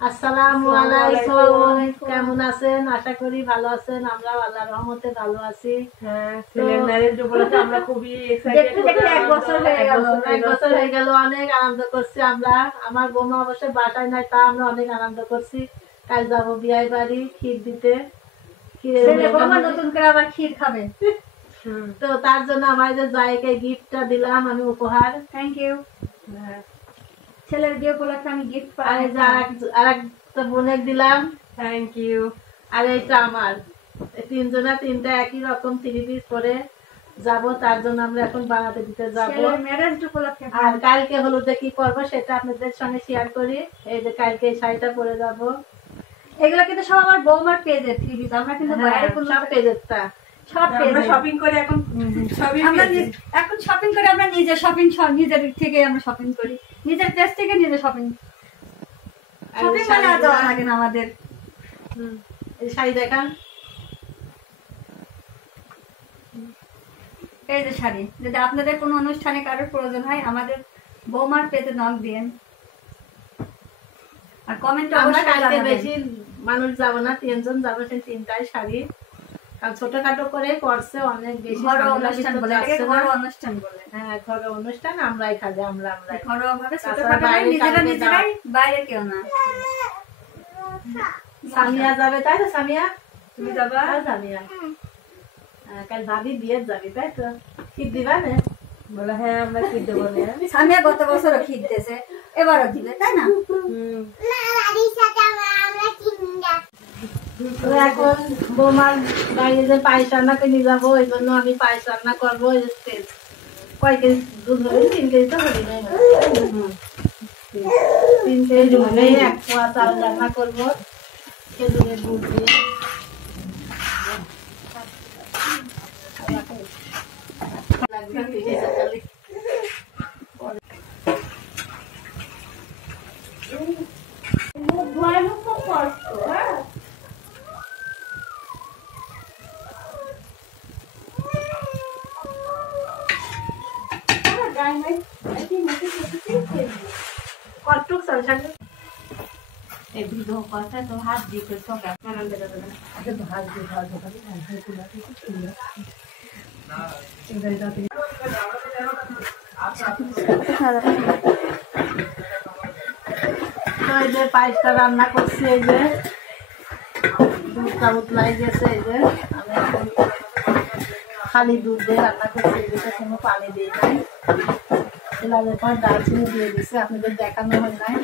আসসালামু আলাইকুম। কেমন আছেন? আশা করি ভালো আছেন। আমরা আল্লাহর রহমতে ভালো আছি। ছেলের ম্যারেজ উপলক্ষে আমরা খুবই এক্সাইটেড। এক বছর হয়ে গেল। অনেক আনন্দ করছি আমরা। আমার বোমা অবশ্য বাসায় নাই, তা আমরা অনেক আনন্দ করছি। কাল যাবো বিয়ে বাড়ি ক্ষীর দিতে। নতুন করে আবার ক্ষীর খাবে। তো তার জন্য আমার যে জায়গাকে গিফটটা দিলাম আমি উপহার। Thank you. ছেলের বিয়ে উপলক্ষে আমি গিফট পাই। আর একটা বোনের দিলাম। Thank you. আর এইটা আমার। তিনজনা তিনটা একই রকম 3 পিস পরে যাব, তার জন্য আমরা এখন বানাতে দিতে যাব। ম্যারেজ উপলক্ষে। আর কালকে হলুদে কি করব সেটা আপনাদের সঙ্গে শেয়ার করি। এই যে কালকে এই শাড়িটা পরে যাব। এগুলো কিন্তু সব আমার বৌমার পেজে 3 পিস। আমরা কিন্তু বাইরে কোনো সব পেজেরটা সব পেজে শপিং করে এখন আমরা এখন শপিং করে আমরা নিজে শপিং নিজের থেকে আমরা শপিং করি, নিজের পেজ থেকে নিজে শপিং মানে আর যাওয়া লাগে না আমাদের। এই শাড়ি দেখান। এই যে শাড়ি, যদি আপনাদের কোনো অনুষ্ঠানে কারোর প্রয়োজন হয় আমাদের বৌমার পেজে নক দিন। আর কমেন্টে অবশ্যই কালকে বেশি মানুষ যাব না, 3 জন যাব। সেই 3টাই শাড়ি কারণ ছোটখাটো করে করছে, অনেক বেশি ঘরোয়া অনুষ্ঠান বলে। ঘরোয়া অনুষ্ঠান বলে। হ্যাঁ, ঘরোয়া অনুষ্ঠান। আমরাই খাবে, আমরা ঘরোয়া ভাবে ছোটখাটো নিজেরাই, বাইরে কেউ না। সামিয়া যাবে, তাই তো? সামিয়া তুমি যাবা? সামিয়া কাল ভাবি বিয়ে যাবি, তাই তো? ক্ষীর দিবা না? বলে হ্যাঁ আমরা ক্ষীর দেবো না। সামিয়া গত বছরও ক্ষীর দিয়েছে, এবারও দিবে, তাই না? এখন বৌমার বাড়ি যে পায়েস রান্না করে নিয়ে যাবো, এই জন্য আমি পায়েস রান্না করবো। কয় কেজি দুধ হবে? 3 কেজি তো হলি নাই। 3 কেজি হলে 1 পোয়া চাল রান্না করবো খেজুরের দুধ দিয়ে। কটুক সংসারে এই দুধ কথা তো হাত দিয়ে তো আনন্দ দেবে না। তো হাত দিয়ে ভাত হবে এই যে পায়েসটা রান্না করছি। এই যে দুধটা উতলাই গেছে। এই যে আমি এখন খালি দুধ দিয়ে রান্না করছি, এদিকে কোনো পানি দিই নাই। এলাচের পর দারচিনি দিয়ে দিচ্ছে, আপনাদের দেখানো হয় নাই।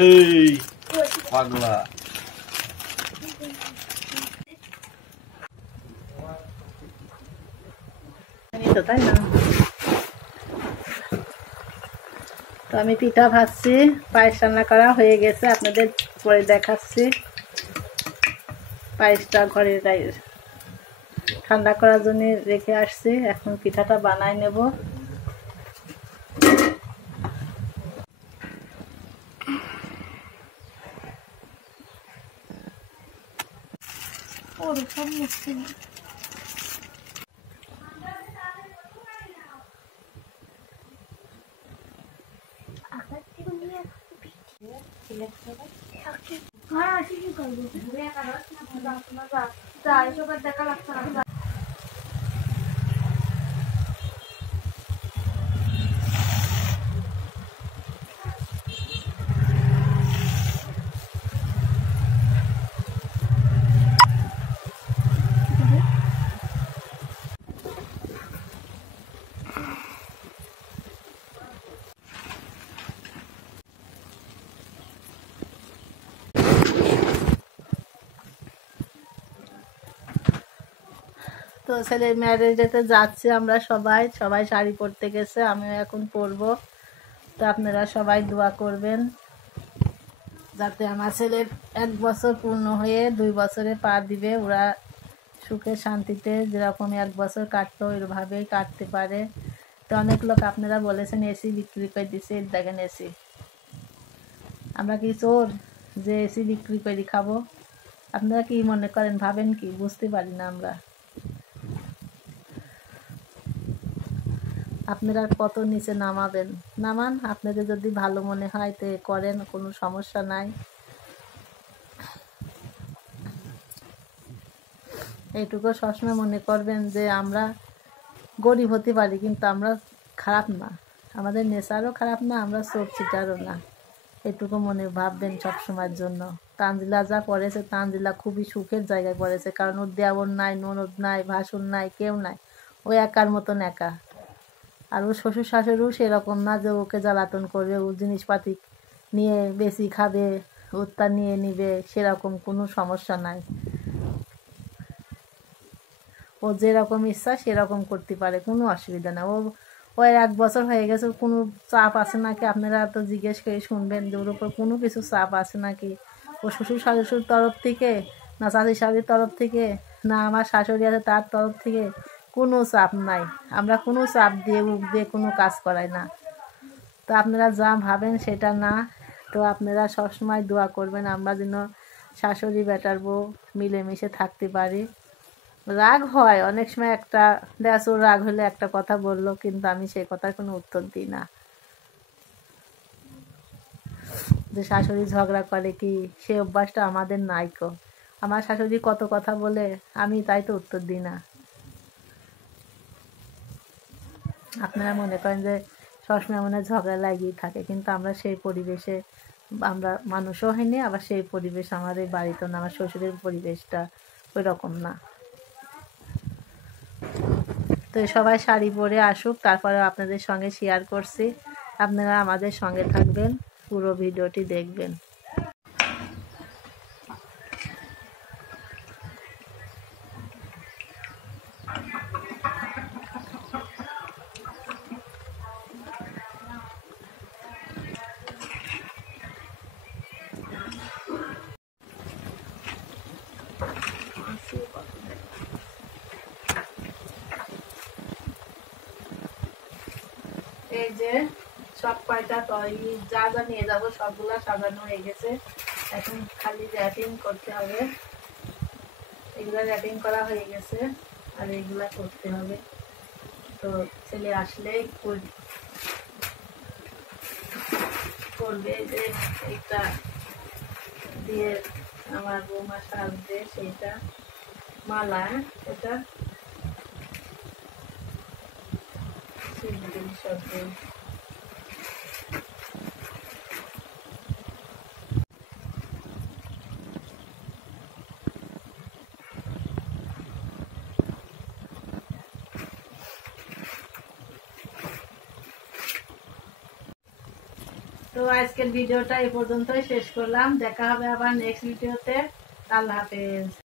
এই পাগলা তাই না? তো আমি পিঠা ভাজছি, পায়েস রান্না করা হয়ে গেছে, আপনাদের পরে দেখাচ্ছি। পায়েসটা ঘরে ঠান্ডা করার জন্য রেখে আসছি, এখন পিঠাটা বানাই নেব। দেখা লাগছে না। তো ছেলের ম্যারেজেতে যাচ্ছি আমরা সবাই শাড়ি পরতে গেছে, আমিও এখন পরবো। তো আপনারা সবাই দোয়া করবেন যাতে আমার ছেলের 1 বছর পূর্ণ হয়ে 2 বছরে পা দিবে। ওরা সুখে শান্তিতে যেরকম 1 বছর কাটতো ওইভাবেই কাটতে পারে। তো অনেক লোক আপনারা বলেছেন এসি বিক্রি করে দিছে, দেখেন এসি। আমরা কি চোর? যে এসি বিক্রি করে খাবো? আপনারা কি মনে করেন, ভাবেন কি? বুঝতে পারি না আমরা। আপনারা কত নিচে নামাবেন? নামান, আপনাদের যদি ভালো মনে হয় তো করেন, কোনো সমস্যা নাই। এইটুকু সবসময় মনে করবেন যে আমরা গরিব হতে পারি, কিন্তু আমরা খারাপ না, আমাদের নেচারও খারাপ না, আমরা চোর চিটারও না। এটুকু মনে ভাববেন সব সময়ের জন্য। তানজিলা যা পড়েছে, তানজিলা খুবই সুখের জায়গায় পড়েছে, কারণ ওর দেওর নাই, ননদ নাই, ভাসুর নাই, কেউ নাই, ও একার মতন একা। আর ওর শ্বশুর শাশুড়িও সেরকম না যে ওকে জ্বালাতন করবে, ও জিনিসপাতি নিয়ে বেশি খাবে, ওরটা নিয়ে নিবে, সেরকম কোনো সমস্যা নাই। ও যেরকম ইচ্ছা সেরকম করতে পারে, কোনো অসুবিধা না। ও 1 বছর হয়ে গেছে, কোনো চাপ আছে নাকি? আপনারা তো জিজ্ঞেস করে শুনবেন যে ওর উপর কোনো কিছু চাপ আছে নাকি? ও শ্বশুর শাশুড়ির তরফ থেকে, না চাচি শাশুড়ির তরফ থেকে, না আমার শাশুড়ি আছে তার তরফ থেকে কোনো চাপ নাই। আমরা কোনো চাপ দিয়ে দিয়ে কোনো কাজ করাই না। তো আপনারা যা ভাবেন সেটা না। তো আপনারা সবসময় দোয়া করবেন আমরা যেন শাশুড়ি বেটার বউ মিলেমিশে থাকতে পারি। রাগ হয় অনেক সময়, একটা দেখ ওর রাগ হলে একটা কথা বললো, কিন্তু আমি সেই কথার কোনো উত্তর দিই না। যে শাশুড়ি ঝগড়া করে কি, সে অভ্যাসটা আমাদের নাই কো। আমার শাশুড়ি কত কথা বলে, আমি তাই তো উত্তর দিই না। আপনারা মনে করেন যে সবসময় মনে হয় ঝগড়া লাগিয়ে থাকে, কিন্তু আমরা সেই পরিবেশে আমরা মানুষও হয়নি, আবার সেই পরিবেশ আমাদের বাড়িতে না, আমার শ্বশুরের পরিবেশটা ওই রকম না। তো সবাই শাড়ি পরে আসুক, তারপরে আপনাদের সঙ্গে শেয়ার করছি। আপনারা আমাদের সঙ্গে থাকবেন, পুরো ভিডিওটি দেখবেন। এই যে সব কয়টা তৈরি, যা যা নিয়ে যাবো সবগুলা সাজানো হয়ে গেছে। এখন খালি র্যাপিং করতে হবে। এগুলা র্যাপিং করা হয়ে গেছে, আর এগুলা করতে হবে। তো ছেলে আসলেই করবে। যে এইটা দিয়ে আমার বৌমা সাজবে, সেইটা মালা, এটা সবজি। তো আজকের ভিডিওটা এই পর্যন্তই শেষ করলাম। দেখা হবে আবার নেক্সট ভিডিওতে। আল্লাহ হাফেজ।